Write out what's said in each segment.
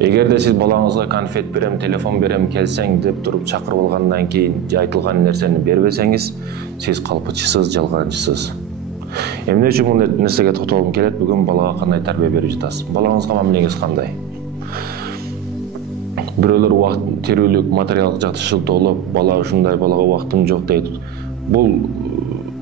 Эгерде сиз балаңызга конфет берем, телефон берем, келсең деп туруп чакырып алгандан кийин айтылган нерсени бербесеңиз, сиз калпычысыз, жалганчысыз. Эмне үчүн мындай нерсеге токтолгум келет? Бүгүн балага кандай тарбия берип жатасыз? Балаңызга мамилеңиз кандай? Бирөөлөр убакыт терүүлүк, материалдык жакты шылтоолоп, бала ушундай, балага убактым жок дейт. Бул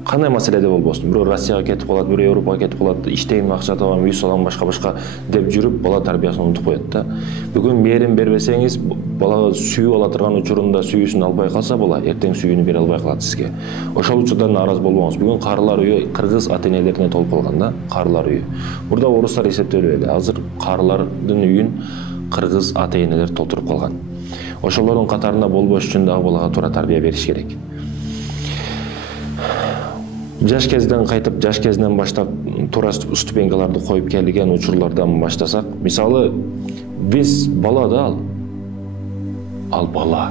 кандай маселеде болбосун? Бирөө Россияга кетип калат, бирөө Европага кетип калат, иштейм, акча табам, үй салам, башка деп жүрүп, бала тарбиясын унутуп коет да. Бүгүн мээрим бербесеңиз, балага сүйүп ала турган учурунда сүйүүсүн албай калса, бала эртең сүйүүнү бере албай калат сизге. Ошол учурда нааразы болбоңуз. Бүгүн карылар үйү кыргыз ата-энелерине толуп калган да, карылар үйү. Мурда орустар эсептелбейди. Азыр карылардын үйүн кыргыз ата-энелер толтуруп калган. Ошолордун катарында болбош үчүн дагы балага туура тарбия бериш керек. Жаш кезден кайтып, жаш кезинен баштап туура ступенькаларды коюп келген учурлардан баштасак, мисалы биз бала да ал бала.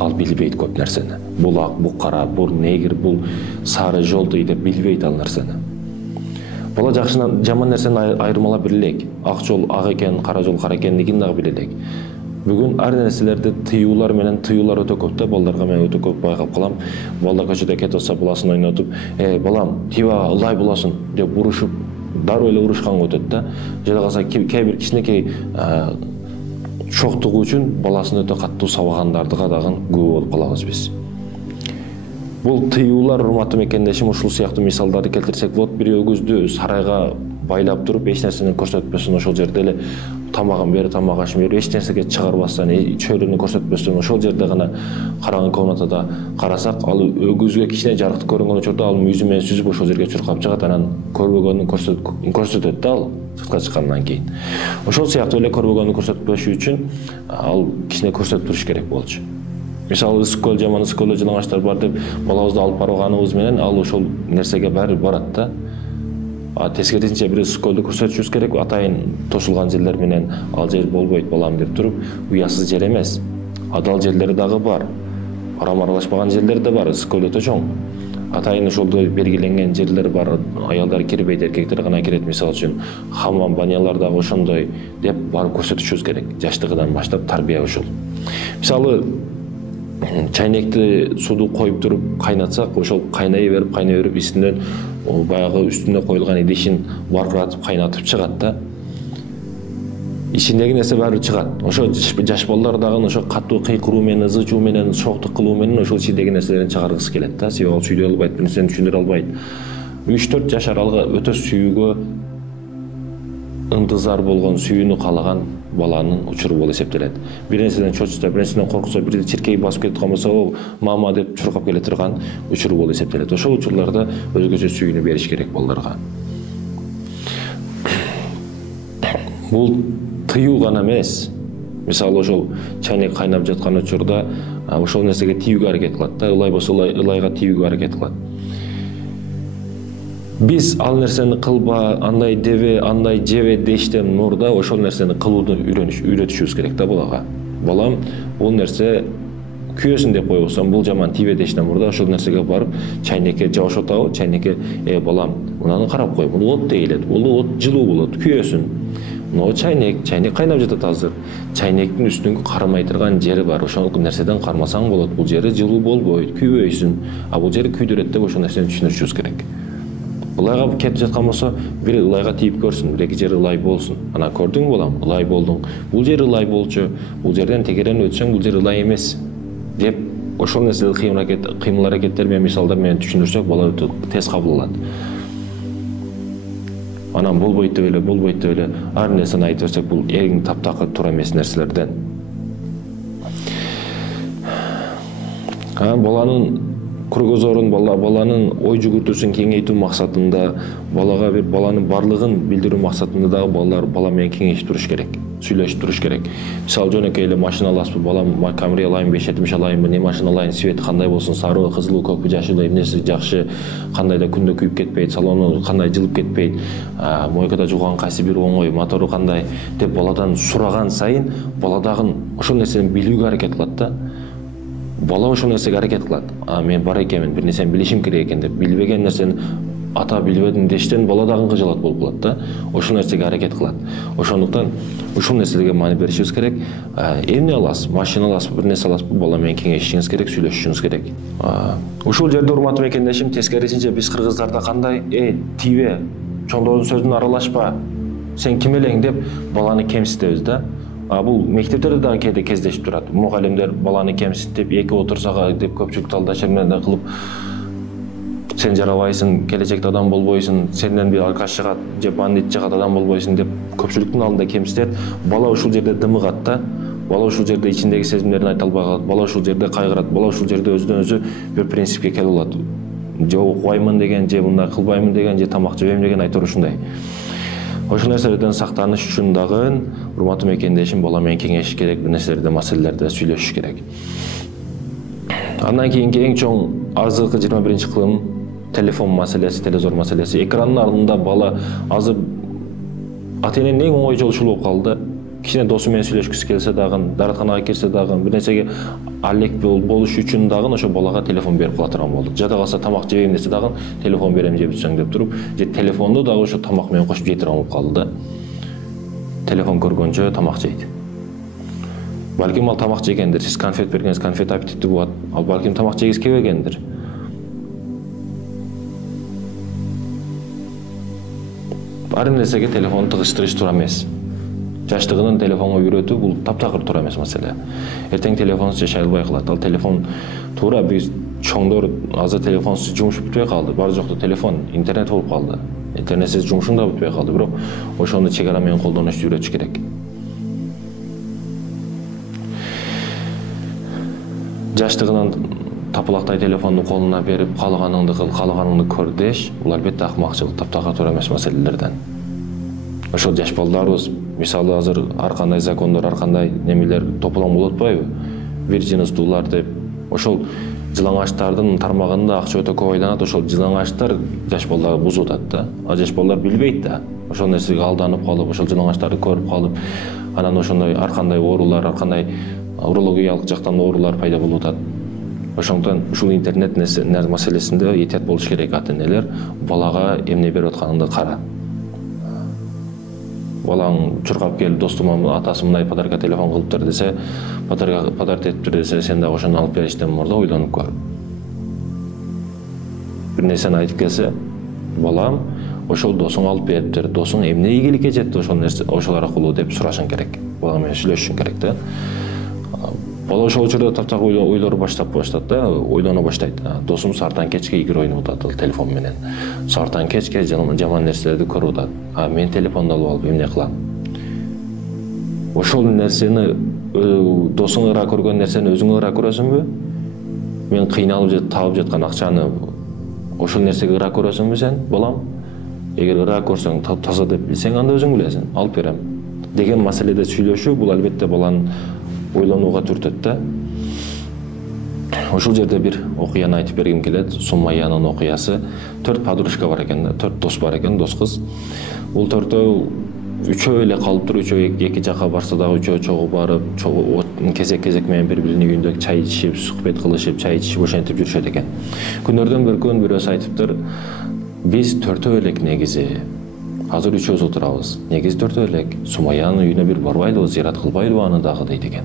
Ал билбейт көп нерсени. Бул ак, бул кара, бул негр, бул сары, желтый деп билбейт ал нерсени. Бала жакшынан жаман нерсени айырмалап биле элек. Ак жол ак экен, кара жол кара экендигин дагы биле элек. Бүгүн ар нерселерди тыюулар менен тыюулар өтө көп да, балдарга мен өтө көп байкап калам. Балдар көчөдө кетип атса, баласын ойнотуп, балам, тиба ылай болосуң деп урушуп, дароо эле урушканга өтөт да. Жада калса кээ бир кичинекей шоктугу үчүн баласын өтө каттуу сабагандарды дагы көп болуп калабыз биз. Бул тыюулар урматтуу мекендешим, ушул сыяктуу мисалдарды келтирсек, вот бир өгүздү сарайга байлап туруп, эч нерсени көрсөтпөсүн, ошол жерде эле тамагын бер, тамак ашын бер, эч нерсеге чыгарбастан, чөйрөнү көрсөтпөстөн, ошол жерде гана караңгы комнатада карасак, ал өгүзгө кичине жарык көрүнгөн учурда ал мүйүзү менен сүзүп ошол жерге чуркап чыгат, анан көрбөгөнүн көрсөтөт да ал сыртка чыккандан кийин. Ошол сыяктуу эле көрбөгөнүн көрсөтпөш үчүн ал кичине көрсөтүп туруш керек болчу. Мисалы, ысык жаман ысык жалаңачтар бар деп балабызды алып барганыбыз менен ал ошол нерсеге баары барат да. Тескерисинче бир ысык көлдү көрсөтүшүбүз керек, атайын тосулган жерлер менен ал жер болбойт балам деп туруп, уясыз жер эмес. Адал жерлери дагы бар. Арам аралашпаган жерлер да бар, ысык көл өтө чоң. Атайын ошолдо белгиленген жерлер бар, аялдар кирбейт, эркектер гана кирет, мисалы үчүн хамам, банялар дагы ошондой деп барып көрсөтүшүбүз керек. Жаштыгынан баштап тарбия ушул. Мисалы, чайнекти суду коюп туруп кайнатсак, ошол кайнай берип исинен баягы үстүнө коюлган идишин баркыратып кайнатып чыгат да. Ичиндеги нерсе баары чыгат. Ошо жаш балдар дагы ошо катуу кыйкыруу менен, ызычуу менен, шоктук кылуу менен ошол ичиндеги нерселерин чыгаргысы келет да. Себеби ал сүйдө албайт, бир нерсени түшүндүрө албайт. 3-4 жаш аралыгы өтө сүйүүгө ынтызар болгон, сүйүүнү каалаган баланын учуру болуп эсептелет. Бир нерседен чочса, бир нерседен коркса, бир чиркей басып кеткан болсо, мама деп чуркап келе турган учуру болуп эсептелет. Ошол учурларда өзгөчө сүйүүнү бериш керек балдарга. Бул тыюу гана эмес. Мисалы, ошол чайнек кайнап жаткан учурда ошол нерсеге тийүүгө аракет кылат да, ылай болсо ылайга тийүүгө аракет кылат. Биз ал нерсени кылба, андай дебе, андай жебе дештен мурда ошол нерсени кылууну үйрөтүшүбүз керек да балага. Балам, бул нерсе күйөсүн деп койбосом, бул жаман тийбе дештен мурда ошол нерсеге барып, чайнекке жабыш атабы, чайнекке, балам, мынаны карап кой, бул от дейилет, бул от жылуу болот, күйөсүн. Мына чайнек кайнап жатат азыр. Чайнектин үстүнгү кармай турган жери бар. Ошол нерседен кармасаң болот. Бул жери жылуу болбойт, күйбөйсүн. А бул жери күйдүрөт деп ошол нерсени түшүндүрүшүбүз керек. Ылайга кетип жаткан болсо, бир ылайга тийип көрсүн, бир эки жери ылай болсун. Ана көрдүңбү балам, ылай болдуң. Бул жери ылай болчу, бул жерден тегерен өтсөң, бул жери ылай эмес деп ошол нерселерди кыймыл аракеттер менен, мисалдар менен түшүндүрсөк, бала өтө тез кабыл алат. Анан болбойт деп эле, ар нерсени айтып берсек, бул эң таптакыр туура эмес нерселерден. Баланын кругозорун, баланын ой жүгүртүүсүн кеңейтүү максатында, баланын барлыгын билдирүү максатында дагы бала менен кеңешип туруш керек, сүйлөшүп туруш керек. Мисалы, жөнөкөй эле машина аласызбы, балам, Camry алайынбы, 570 алайынбы, не машина алайын, свети кандай болсун, сарыбы, кызылбы, көкпү, жашылбы, эмнеси жакшы, кандай да күндө күйүп кетпейт, салону кандай жылып кетпейт, мойкада жууган кайсы бир оңой, мотору кандай деп баладан сураган сайын, бала дагы ошол нерсени билүүгө аракет кылат да. Бала ошол нерсеге аракет кылат. Мен бар экенмин, бир нерсени билишим керек экен деп, билбеген нерсени ата билбедим дештен бала дагы кыжалат болуп калат да. Ошол нерсеге аракет кылат. Ошондуктан ушул нерселерге маани беришибиз керек. Эмне аласыз? Машина аласызбы, бир нерсе аласызбы? Бала менен кеңешишиңиз керек, сүйлөшүшүңүз керек. Ушул жерде урматтуу мекендешим, тескерисинче биз кыргыздарда кандай, тибе, чоңдордун сөзүнө аралашпа, сен ким элең деп баланы кемситебиз да. Бул мектептерде дагы кээде кездешип турат. Мугалимдер баланы кемситип, эки отурсага деп көпчүлүк талдаа шерменде кылып, сен жарабайсың, келечекте адам болбойсуң, сенден бир аркаш чыгат, же бандит чыгат, адам болбойсуң деп көпчүлүктүн алдында кемситет. Бала ушул жерде дымыгат да. Бала ушул жерде ичиндеги сезимдерин айта албай калат. Бала ушул жерде кайгырат. Бала ушул жерде өзүнөн өзү бир принципке келип алат. Же окубаймын деген, же мындай кылбаймын деген, же тамак жебейм деген айтор ушундай. Ошол нерселерден сактаныш үчүн дагы урматтуу мекендешим, бала менен кеңешиш керек, бир нерселерде, маселелерде сүйлөшүш керек. Андан кийинки эң чоң азыркы 21-кылым телефон маселеси, телевизор маселеси. Экранын алдында бала азыр ата-эненин эң оңой жолу ушул болуп калды. Кичине досу менен сүйлөшкүсү келсе дагы, дааратканага кирсе дагы, бир нерсеге алек болуш үчүн дагы ошо балага телефон берип кала турган болду. Жада калса тамак жебейм десе дагы телефон берем жеп өтсөң деп туруп, же телефонду дагы ошо тамак менен кошуп жей турган болуп калды да. Телефон көргөнчө тамак жейт. Балким ал тамак жегендир, сиз конфет бергенсиз, конфет аппетиттүү болот. Ал балким тамак жегиз келбегендир. Ар нерсеге телефонду тыгыштырыш туура эмес. Жаштыгынан телефонго үйрөтүү бул таптакыр туура эмес маселе. Эртең телефонсуз жашай албай калат. Ал телефон туура биз чоңдор азыр телефонсуз жумуш бүтпөй калды. Баары жокто телефон, интернет болуп калды. Интернетсиз жумушуң да бүтпөй калды, бирок ошону чек ара менен колдонушты үйрөтүш керек. Жаштыгынан тапылактай телефонду колуна берип, каалаганыңды кыл, каалаганыңды көр деш, бул албетте акмакчылык, таптакыр туура эмес маселелерден. Ошол жаш балдарыбыз, мисалы азыр ар кандай закондор, ар кандай немелер тополоң болуп атпайбы? Виржинстуулар деп, ошол жылаңачтардын тармагында акча өтө көп айланат, ошол жылаңачтар жаш балдарды бузуп атат да. А жаш балдар билбейт да. Ошол нерсеге алданып калып, ошол жылаңачтарды көрүп калып, анан ошондой ар кандай оорулар, ар кандай урологиялык жактан оорулар пайда болуп атат. Ошондон ушул интернет маселесинде этият болуш керек ата-энелер. Балага эмне берип атканыңды кара. Балаң чуркап келип, достум атасы мындай подарка телефон кылыптыр десе, подарок этиптир десе, сен дагы ошону алып бериштен мурда ойлонуп көр. Бир нерсени айтып келсе, балам, ошол досуң алып бериптир, досуң эмне ийгиликке жетти ошол нерсе, ошол аркылуу деп сурашың керек. Бала менен сүйлөшүшүң керек да. Бала ошол учурда таптак ойлору баштат да, ойлоно баштайт. Досум саартан кечке игер ойноп атат телефон менен. Саартан кечке жаман нерселерди көрүп атат. Мен телефонду алып алып эмне кылам? Ошол нерсени досуң ыра көргөн нерсени өзүң ыра көрөсүңбү? Мен кыйналып же табып жаткан акчаны ошол нерсеге ыра көрөсүңбү сен, балам? Эгер ыра көрсөң, таза деп билсең, анда өзүң билесиң, алып берем деген маселеде сүйлөшүү бул албетте баланын ойлонууга түртөт да. Ошол жерде бир окуяны айтып бергим келет. Сумаянын окуясы. 4 подружка бар экен да, 4 дос бар экен, дос кыз. Бул төртөө үчөө эле калыптыр, үчөө эки жака барса дагы үчөө чогуу барып, кезек менен бири-биринин үйүндө чай ичип, сухбет кылышып, чай ичип, ошентип жүрүшөт экен. Күндөрдөн бир күн бирөөсү айтыптыр, биз төртөө элек негизи. Азыр үчөөбүз отурабыз. Негизи төртөө элек. Сумаянын үйүнө бир барбайлыбы, зыярат кылбайлыбы аны дагы дейт экен.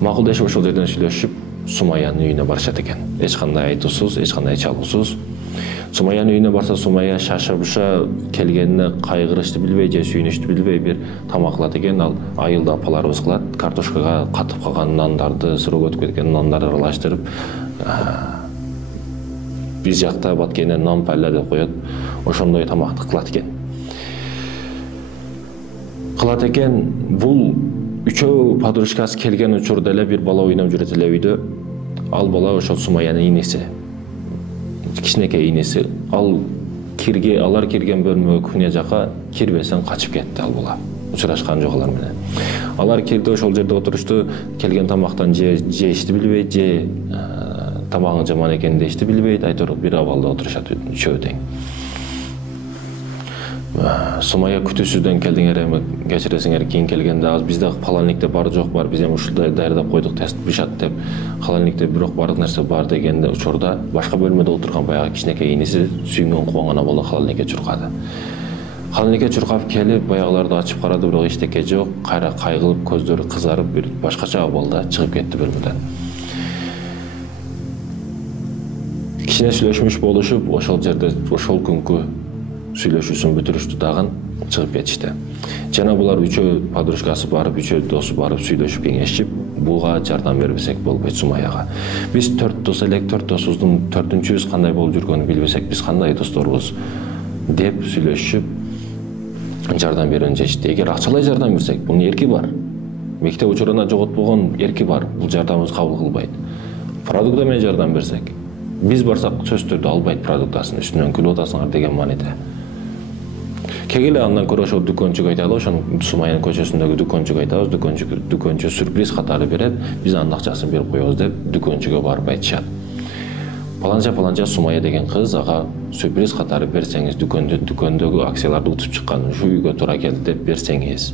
Макулдашып ошол жерден сүйлөшүп, Сумаянын үйүнө барышат экен. Эч кандай айтуусуз, эч кандай чалуусуз. Сумаянын үйүнө барса, Сумая шаша-буша келгенине кайгырышты билбей же сүйүнүштү билбей бир тамак кылат экен. Ал айылда апаларыбыз кылат. Картошкага катып калган нандарды, сырок өтүп кеткен нандарды аралаштырып, биз жакта баткенен нан палла деп коет. Ошондой тамакты кылат экен. Бул үчөө подружкасы келген учурда эле бир бала ойноп жүрөт эле үйдө. Ал бала ошол Сумаянын ийниси. Кичинекей ийниси. Алар кирген бөлмөгө күнү жака кирбесен качып кетти ал бала. Учурашкан жок алар менен. Алар кирди, ошол жерде отурушту, келген тамактан жешти билбейт, же тамагың жаман экенин дешти билбейт, айтор бир абалда отурушат үчөө тең. Сумая күтүүсүздөн келдиңер, эми кечиресиңер, кийин келгенде аз бизде халалникте бар жок бар, биз эми ушундай даярдап койдук, тест бишат деп. Халалникте бирок бардык нерсе бар дегенде учурда башка бөлмөдө отурган баягы кичинекей иниси сүйүнгөн кубанган абалы халалникке чуркады. Халалникке чуркап келип, баягыларды ачып карады, бирок эчтеке жок, кайра кайгылып, көздөрү кызарып, бир башкача абалда чыгып кетти бөлмөдөн. Кичине сүйлөшмүш болушуп, ошол жерде ошол күнкү сүйлөшүүсүн бүтүрүштү, дагы чыгып кетишти. Жана булар үчөө подружкасы барып, үчөө досу барып сүйлөшүп кеңешип, буга жардам бербесек болбойт Сумаяга. Биз 4 дос элек, 4 досубуздун 4-үчүбүз кандай болуп жүргөнүн билбесек, биз кандай досторбуз деп сүйлөшүп жардам берүүнү чечти. Эгер акчалай жардам берсек, бунун эрки бар. Мектеп учурунда жоготпогон эрки бар. Бул жардамыбыз кабыл кылбайт. Продукта менен жардам берсек, биз барсак сөзсүз түрдө албайт продуктасын, үстүнөн күлүп атасыңар деген мааниде. Кегеле андан көрө ошол дүкөнчүгө айталы, ошонун Сумаянын көчөсүндөгү дүкөнчүгө айтабыз, дүкөнчү сюрприз катары берет, биз анын акчасын берип коебуз деп дүкөнчүгө барып айтышат. Паланча Сумая деген кыз, ага сюрприз катары берсеңиз, дүкөндөгү акцияларды утуп чыккан, ушу үйгө туура келди деп берсеңиз,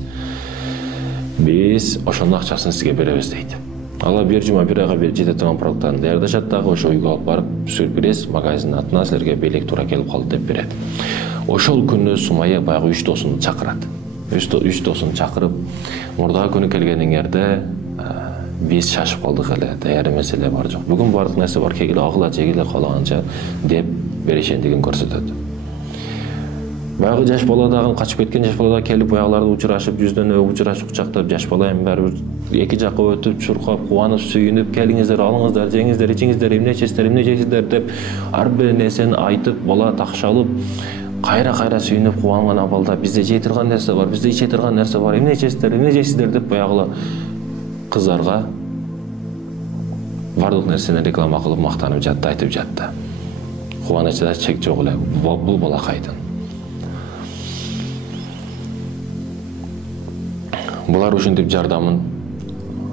биз ошонун акчасын сизге беребиз дейт. Ала бир жума бир айга жете турган продукттарды даярдашат, дагы ошо үйгө алып барып сюрприз магазиндин атынан силерге белек туура келип калды деп берет. Ошол күнү Сумая баягы 3 досун чакырат. 3 досун чакырып, мурдагы күнү келгениңерде биз шашып калдык эле, даяр эмес эле, бар жок. Бүгүн бардык нерсе бар, кегиле агыла жегиле каалаганча деп беришендигин көрсөтөт. Баягы жаш бала дагы качып кеткен жаш бала да келип баягыларды учурашып, жүздөн өп учурашып, кучактап, жаш бала эми баары бир эки жакка өтүп, чуркап, кубанып, сүйүнүп, келиңиздер, алыңыздар, жеңиздер, ичиңиздер, эмне жейсиздер деп ар бир нерсени айтып, бала такшалып, кайра сүйүнүп кубанган абалда бизде жей турган нерсе бар, бизде иче турган нерсе бар, эмне жейсиздер деп баягыла кыздарга бардык нерсени реклама кылып мактанып жатты, айтып жатты. Кубанычта чек жок эле бул балакайдын. Булар ушинтип жардамын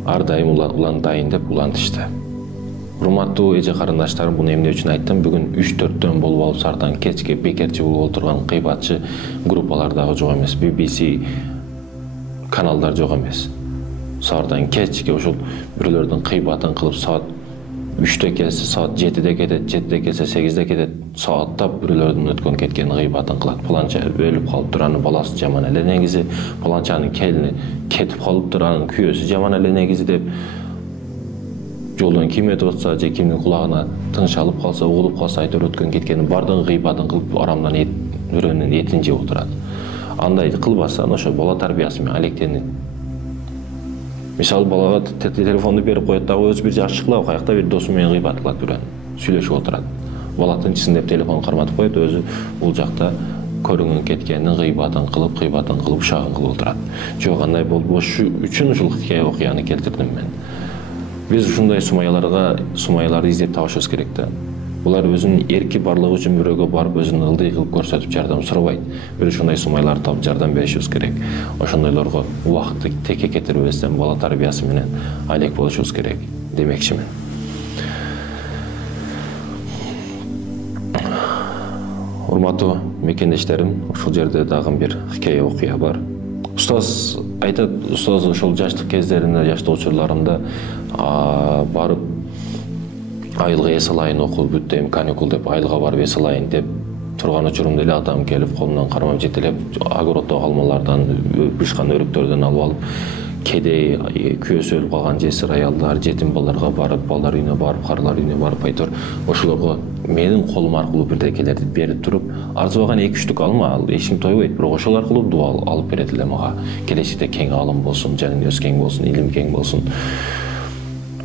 ар дайым улантайын деп улантышты. Урматтуу эже карындаштарым, буну эмне үчүн айттым? Бүгүн 3-4төн болуп алып саартан кечке бекерчи болуп отурган кыйбатчы группалар дагы жок эмес. BBC каналдар жок эмес. Саартан кечке ошол бирөөлөрдүн кыйбатын кылып, саат 3-тө келсе, саат 7-де кетет, 7-де келсе 8-де кетет, сааттап бирөөлөрдүн өткөн кеткен кыйбатын кылат. Паланча өлүп калыптыр, анын баласы жаман эле негизи, паланчанын келини кетип калыптыр, анын күйөөсү жаман эле негизи деп жолдон ким өтүп атса же кимдин кулагына тыныч алып калса, угулуп калса, айтор өткөн кеткенин бардыгын кыйбатын кылып, арамдан бирөөнүн этин жеп отурат. Андай кылбастан ошо бала тарбиясы менен алектенет. Мисалы балага телефонду берип коет дагы өзү бир жашыклап, каякта бир досу менен кыйбат кылат бирөөнү, сүйлөшүп отурат. Бала тынчсын деп телефон карматып коет, өзү бул жакта көрүнгөн кеткенин кыйбатын кылып, ушагын кылып отурат. Жок, андай болбош үчүн ушул хикая окуяны келтирдим мен. Биз ушундай сумаяларды издеп табышыбыз керек да. Булар өзүнүн эрки барлыгы үчүн бирөөгө барып, өзүн ылдый кылып көрсөтүп жардам сурабайт. Бир ушундай сумаяларды таап жардам беришибиз керек. Ошондойлорго убакытты теке кетирбестен бала тарбиясы менен алек болушубуз керек демекчимин. Урматтуу мекендештерим, ушул жерде дагы бир хикая окуя бар. Устаз айтат, устаз ошол жаштык кездеринде, жаштык учурларында барып айылга эс алайын, окуу бүттү, эми каникул деп айылга барып эс алайын деп турган учурумда эле атам келип колумдан кармап жетелеп, огороддогу алмалардан, бышкан өрүктөрдөн алып алып, кедей, күйөөсү өлүп калган жесир аялдар, жетим балдарга барып, балдар үйүнө барып, карылар үйүнө барып, айтор ошолорго менин колум аркылуу бирдекелерди берип туруп, арзыбаган 2-3 алма, ал эч ким тойбойт, бирок ошол аркылуу дуа алып берет эле мага. Келечекте кең алым болсун, жаныңыз кең болсун, илим кең болсун.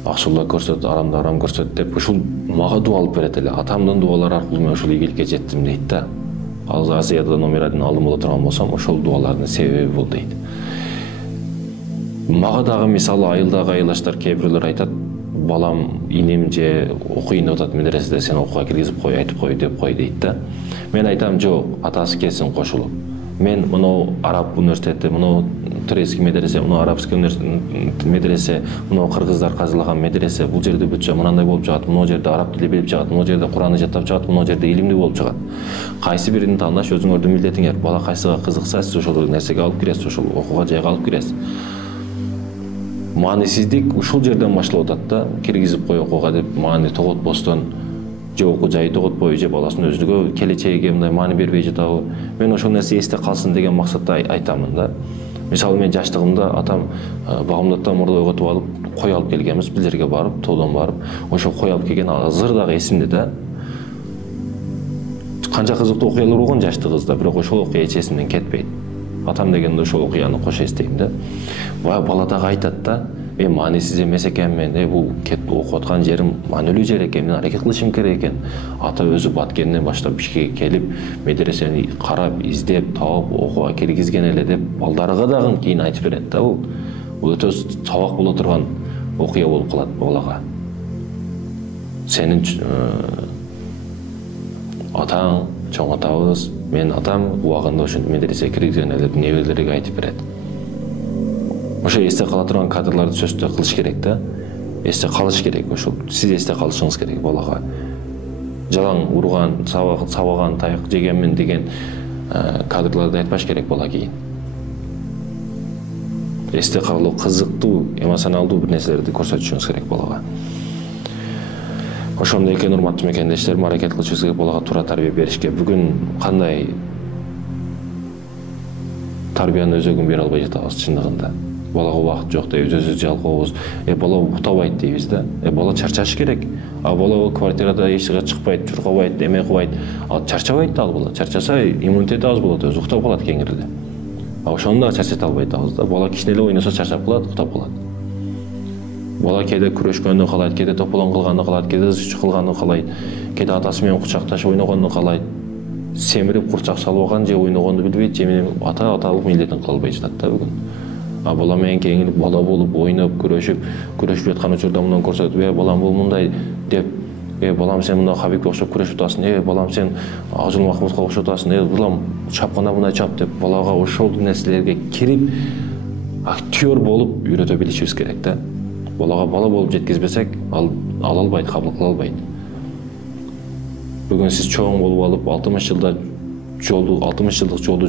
Акчулда көрсөт, арамда арам көрсөт деп ушул мага дуа алып берет эле. Атамдын дуалары аркылуу мен ушул ийгиликке жеттим дейт да. Ал Азияда номер 1 алым боло турган болсом, ошол дуалардын себеби бул дейт. Мага дагы мисалы айылдагы айылдаштар кээ бирөөлөр айтат, балам, инем же окуйын деп атат медреседе, сен окууга киргизип кой, айтып кой деп кой дейт да. Мен айтам, жок, атасы келсин кошулуп. Мен мынау Араб университети, мынау турецкий медресе, мына арабский медресе, мына кыргыздар казылаган медресе, бул жерде бүтчө мынандай болуп жагат, мына жерде араб тили билип жагат, мына жерде Куранды жаттап жагат, мына жерде илимдүү болуп жагат. Кайсы бирин тандаш өзүңөрдүн милдетиңер. Бала кайсыга кызыкса, сиз ошол нерсеге алып киресиз, ошол окууга жайга алып киресиз. Маанисиздик ушул жерден башталып атат да, киргизип кой окууга деп маани тоготпостон, же окуу жайы тоготпой, же баласынын өзүнүгө келечегиге мындай маани бербей жатабы. Мен ошол нерсе эсте калсын деген максатта айтамын да. Мисалы мен жаштыгымда атам Багымдаттан мурда ойготуп алып, кой алып келгенбиз, бул жерге барып, тоодон барып, ошол кой алып келген азыр дагы эсимде да. Канча кызыктуу окуялар болгон жаштыгыбызда, бирок ошол окуя эч эсимден кетпейт. Атам дегенде ошол окуяны кошо эстейм да. Бая бала дагы айтат да, маанисиз эмес экен мен, бул окуп аткан жерим маанилүү жер экен, мен аракет кылышым керек экен. Ата өзү Баткенден баштап Бишкекке келип, медресени карап, издеп, таап, окууга киргизген эле деп балдарга дагы кийин айтып берет да. Бул өтө сабак боло турган окуя болуп калат балага. Сенин атаң, чоң атабыз, мен атам убагында ошентип медресеге киргизген эле деп неберелерге айтып берет. Ошо эсте кала турган кадрларды сөзсүздө кылыш керек да. Эсте калыш керек ошол. Сиз эсте калышыңыз керек балага. Жалаң урган, сабаган, таяк жегенмин деген кадрларды айтпаш керек бала кийин. Эсте калуу, кызыктуу, эмоционалдуу бир нерселерди көрсөтүшүңүз керек балага. Ошондой экен, урматтуу мекендештерим, аракет кылышыбыз керек балага туура тарбия беришке. Бүгүн кандай тарбиянын өзөгүн бере албай жатабыз чындыгында. Балага убакыт жок деп өзүбүз жалкообуз. Бала уктабайт дейбиз да. Бала чарчаш керек. Бала квартирада эшикке чыкпайт, чуркабайт, эме кылбайт. Ал чарчабайт да, ал бала. Чарчаса иммунитети аз болот, өзү уктап калат кеңирде. Ошону да чарчата албайт абыз да. Бала кичине эле ойносо чарчап калат, уктап калат. Бала кээде күрөшкөндү каалайт, кээде тополон кылганды каалайт, кээде зыч кылганды каалайт, кээде атасы менен кучакташып ойногонду каалайт. Семирип курчак салбаган же ойногонду билбейт, же менен аталык милдетин кыла албай жатат да бүгүн. Бала менен кеңирип, бала болуп, ойноп, күрөшүп жаткан учурда мындан көрсөтүп, балам бул мындай деп, балам сен мына Хабибке окшоп күрөшүп атасың, балам сен Ажыл Махмудка окшоп атасың, балам чапканда мындай чап деп, балага ошол нерселерге кирип, актер болуп үйрөтө билишибиз керек да. Балага бала болуп жеткизбесек, ал албайт, кабыл кыла албайт. Бүгүн сиз чоң болуп алып, 60 жылдык жолду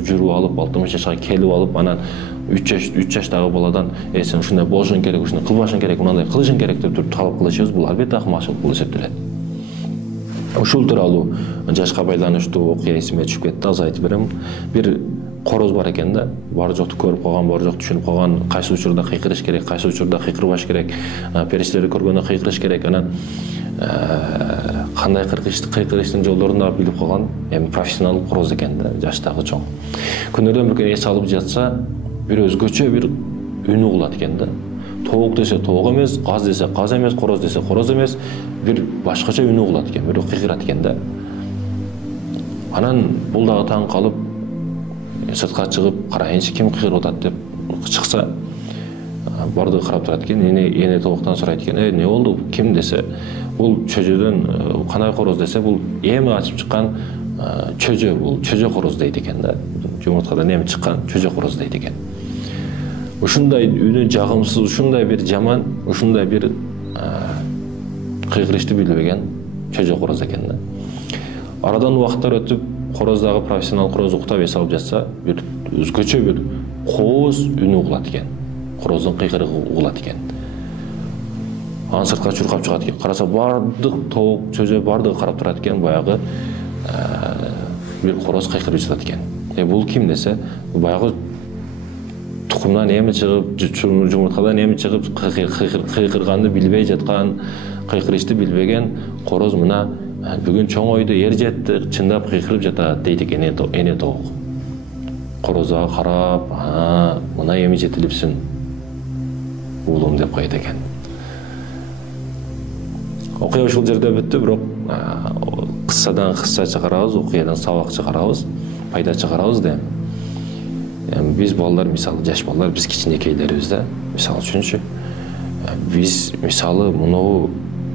жүрүп алып, 60 жашка келип алып, анан 3 жаштагы баладан сен ушундай болушуң керек, ушуну кылбашың керек, мындай кылышың керек деп туруп талап кылышыбыз, бул албетте акмакчылык болуп эсептелет. Ушул тууралуу жашка байланыштуу окуя эсиме түшүп кетти, азыр айтып берем. Бир короз бар экен да, бары жокту көрүп калган, бары жокту түшүнүп калган, кайсы учурда кыйкырыш керек, кайсы учурда кыйкырбаш керек, периштелерди көргөндө кыйкырыш керек, анан кандай кыйкырыштын жолдорун да билип калган, эми профессионал короз экен да, жаштагы чоң. Күнөрдөн бир күнү эс алып жатса, бир өзгөчө бир үн угулат экен да. Тоок десе тоок эмес, каз десе каз эмес, короз десе короз эмес, бир башкача үн угулат экен, бир кыйкырат экен да. Анан бул дагы таң калып, сыртка чыгып, карайынчы ким кыйкырып атат деп чыкса, барды карап турат экен, эне тооктан сурайт экен, эмне болду, ким десе, бул чөжөдөн кандай короз десе, бул эми ачып чыккан чөжө, бул чөжө короз дейт экен да. Жумурткадан эми чыккан чөжө короз дейт экен. Ушундай үнү жагымсыз, ушундай бир жаман, ушундай бир кыйкырышты билбеген чөжө короз экен да. Арадан убакыттар өтүп, короздагы профессионал короз уктап эс алып жатса, бир өзгөчө бир кооз үн угулат экен. Короздун кыйкырыгы угулат экен. Анан сыртка чуркап чыгат экен. Караса бардык тоок, чөжө бардыгы карап турат экен, баягы бир короз кыйкырып жатат экен. Бул ким десе, баягы тукумдан эми чыгып, жумурткадан эми чыгып, кыйкырганды билбей жаткан, кыйкырышты билбеген короз мына бүгүн чоң ойду эр жетти, чындап кыйкырып жатат дейт экен эне тоок. Корозга карап, мына эми жетилипсиң, уулум деп коет экен. Окуя ушул жерде бүттү, бирок кыссадан кысса чыгарабыз, окуядан сабак чыгарабыз, пайда чыгарабыз да. Биз балдар, мисалы жаш балдар, биз кичинекейлерибиз да, мисалы үчүнчү. Биз мисалы мынау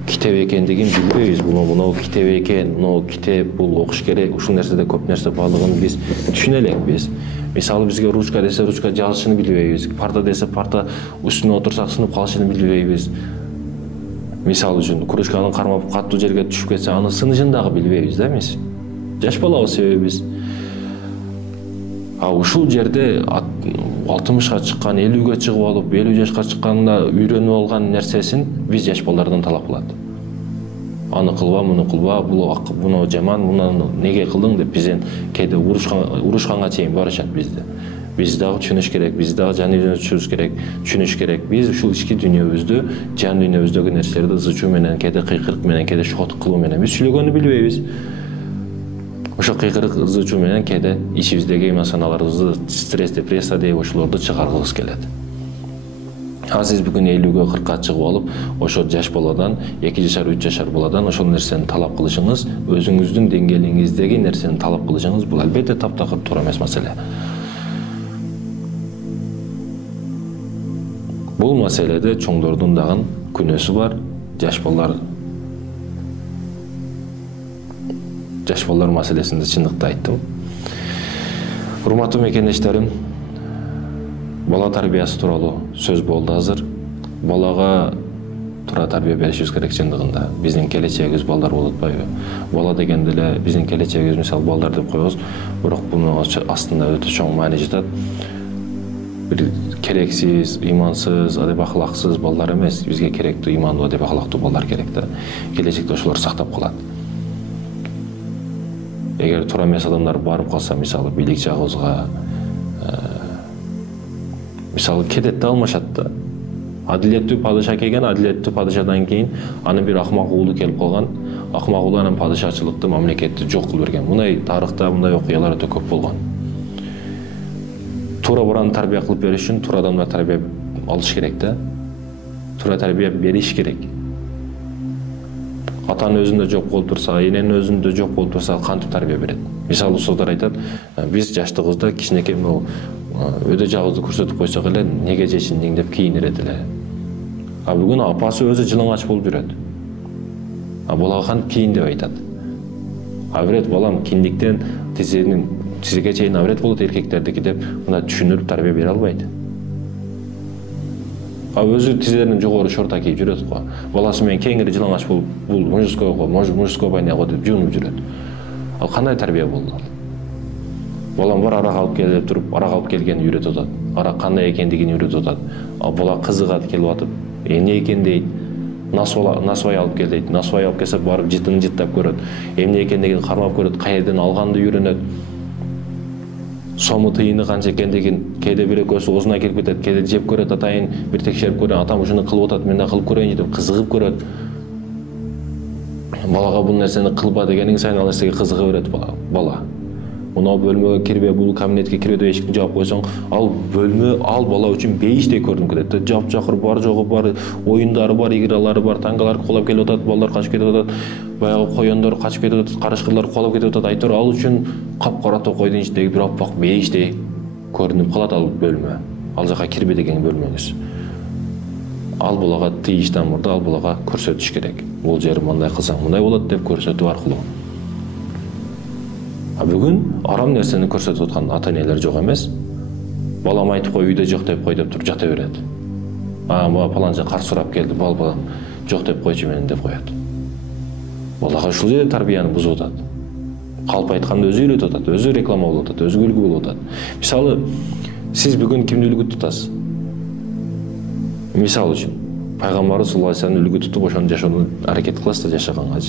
китеп экендигин билбейбиз, мынау китеп экен, мынау китеп, бул окуш керек, ушул нерседе көп нерсе баардыгын биз түшүнө элекпиз. Мисалы бизге ручка десе ручка жазышын билбейбиз, парта десе парта үстүнө отурсак сынып калышын билбейбиз. Мисалы үчүн кружканын кармап катуу жерге түшүп кетсе аны сынышын дагы билбейбиз да эмес. Жаш балабыз себебиз. Ушул жерде 60-ка чыккан, 50-ге чыгып алып, 50 жашка чыкканда үйрөнүп алган нерсесин биз жаш балдардан талап кылат. Аны кылба, муну кылба, буну жаман, муну неге кылдың деп бизден кээде урушканга чейин барышат бизде. Биз дагы түшүнүш керек, биз дагы жан дүйнөбүздү керек, түшүнүш керек. Биз ушул ички дүйнөбүздү, жан дүйнөбүздөгү нерселерди ызычуу менен, кээде кыйкырык менен, кээде шот кылуу менен биз сүйлөгөнү билбейбиз. Ошо кыйкырык ызычуу менен кээде ичибиздеги эмоцияларыбызды стресс, депрессия деп ошолорду чыгаргыбыз келет. Сиз бүгүн 50-ге 40-ка чыгып алып, ошо жаш баладан, 2 жашар, 3 жашар баладан ошол нерсени талап кылышыңыз, өзүңүздүн деңгээлиңиздеги нерсени талап кылышыңыз бул албетте таптакыр туура эмес маселе. Бул маселеде чоңдордун дагы күнөөсү бар. Жаш балдар маселесинде чындыкты айттым. Урматтуу мекендештерим, бала тарбиясы тууралуу сөз болду азыр. Балага туура тарбия беришибиз керек чындыгында. Биздин келечегибиз балдар болуп атпайбы? Бала дегенде эле биздин келечегибиз, мисалы балдар деп коебуз, бирок мунун астында өтө чоң маани жатат. Бир керексиз, имансыз, адеп ахлаксыз балдар эмес, бизге керектүү имандуу, адеп ахлактуу балдар керек да. Келечекте ошолор сактап калат. Эгер туура эмес адамдар барып калса, мисалы бийлик жагыбызга, мисалы кетет да, алмашат да. Адилеттүү падыша келген, адилеттүү падышадан кийин анын бир акмак уулу келип калган. Акмак уулу анан падышачылыкты, мамлекетти жок кылып берген. Мындай тарыхта мындай окуялар өтө көп болгон. Туура баланы тарбия кылып бериш үчүн туура адамдар тарбия алыш керек да. Туура тарбия бериш керек. Атанын өзүндө жок болуп турса, эненин өзүндө жок болуп турса, кантип тарбия берет? Мисалы устаздар айтат, биз жаштыгыбызда кичинекей өйдө жагыбызды көрсөтүп койсок эле, неге жечиндиң деп кийинирет эле. Бүгүн апасы өзү жылаңач болуп жүрөт. Балага кантип кийин деп айтат. Абрет балам киндиктен тизеге чейин абрет болот эркектердики деп мына түшүнүрүп тарбия бере албайт. Өзү тизелеринен жогору шорта кийип жүрөт го. Баласы менен кеңири жылаңач болуп, бул мужской баняго деп жуунуп жүрөт. Кандай тарбия болду? Балам бар арак алып кел деп туруп, арак алып келгени үйрөтүп атат. Арак кандай экендигин үйрөтүп атат. Бала кызыгат келип атып, эмне экен дейт. Насвай алып кел дейт. Насвай алып келсе барып жытын жыттап көрөт. Эмне экендигин кармап көрөт, каерден алганды үйрөнөт. Сому тыйыны канча экендигин кээде бир экөөсү оозуна кирип кетет, кээде жеп көрөт, атайын бир текшерип көрөт, атам ушуну кылып атат, мен да кылып көрөйүн деп кызыгып көрөт. Балага бул нерсени кылба дегениң сайын ал нерсеге кызыга берет бала. Мына бөлмөгө кирбе, бул кабинетке кирбе деп эшикти жаап койсоң, ал бөлмө ал бала үчүн бейиштей көрүнүп кетет. Жапжакыр бар жогу бар, оюндары бар, игралары бар, тангалар куулап келип атат, балдар качып кетип атат, баягы коёндор качып кетип атат, карышкырлар куулап кетип атат. Айтор ал үчүн капкара токойдун ичиндеги бир аппак бейиштей көрүнүп калат ал бөлмө. Ал жака кирбе деген бөлмөңүз. Ал балага тыйыштан мурда ал балага көрсөтүш керек. Бул жери мындай кылсаң мындай болот деп көрсөтүү аркылуу. Бүгүн арам нерсени көрсөтүп аткан ата-энелер жок эмес. Балам айтып кой, үйдө жок деп кой деп туруп жата берет. Мага паланча кар сурап келди, балам жок деп койчу мени деп коет. Балага ушул жерде тарбияны бузуп атат. Калп айтканды өзү үйрөтүп атат, өзү реклама болуп атат, өзү үлгү болуп атат. Мисалы, сиз бүгүн кимди үлгү тутасыз? Мисал үчүн, пайгамбарыбыз саллаллаху алейхи вассалам үлгү тутуп ошону жашоодон аракет кыласыз да жашаганга.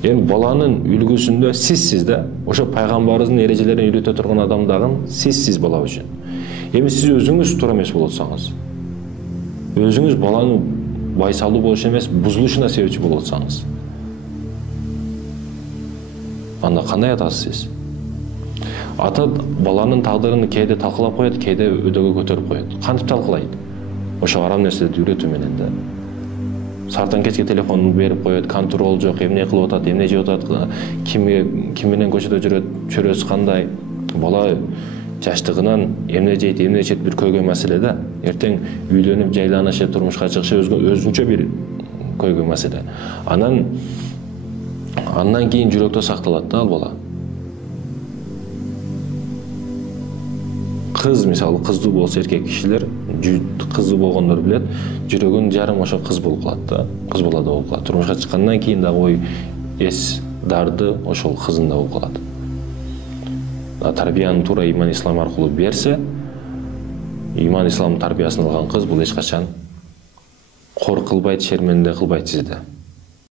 Эми баланын үлгүсүндө сизсиз да, ошо пайгамбарыбыздын эрежелерин үйрөтө турган адам дагы сизсиз бала үчүн. Эми сиз өзүңүз туура эмес болуп атсаңыз, өзүңүз баланын байсалуу болуш эмес, бузулушуна себепчи болуп атсаңыз, анда кандай атасыз сиз? Ата баланын тагдырын кээде талкалап коет, кээде өйдөгө көтөрүп коет. Кантип талкалайт? Ошо арам нерселерди үйрөтүү менен да. Сартан кечке телефонун берип коет, контрол жок, эмне кылып атат, эмне жеп атат, ким менен көчөдө жүрөт, чөрөсү кандай. Бала жаштыгынан эмне жейт, эмне ичет бир көйгөй маселе да. Эртең үйлөнүп, жайланышы, турмушка чыгышы өзүнчө бир көйгөй маселе. Андан кийин жүрөктө сакталат да ал бала. кыз мисалы кыздуу болсо эркек кишилер кыздуу болгондор билет, жүрөгүн жарым ошо кыз болуп калат да, кыз балада болуп калат. Турмушка чыккандан кийин дагы ой эс дарды ошол кызында болуп калат. Тарбияны туура иман ислам аркылуу берсе, иман ислам тарбиясын алган кыз бул эч качан кор кылбайт, шерменде кылбайт сизди.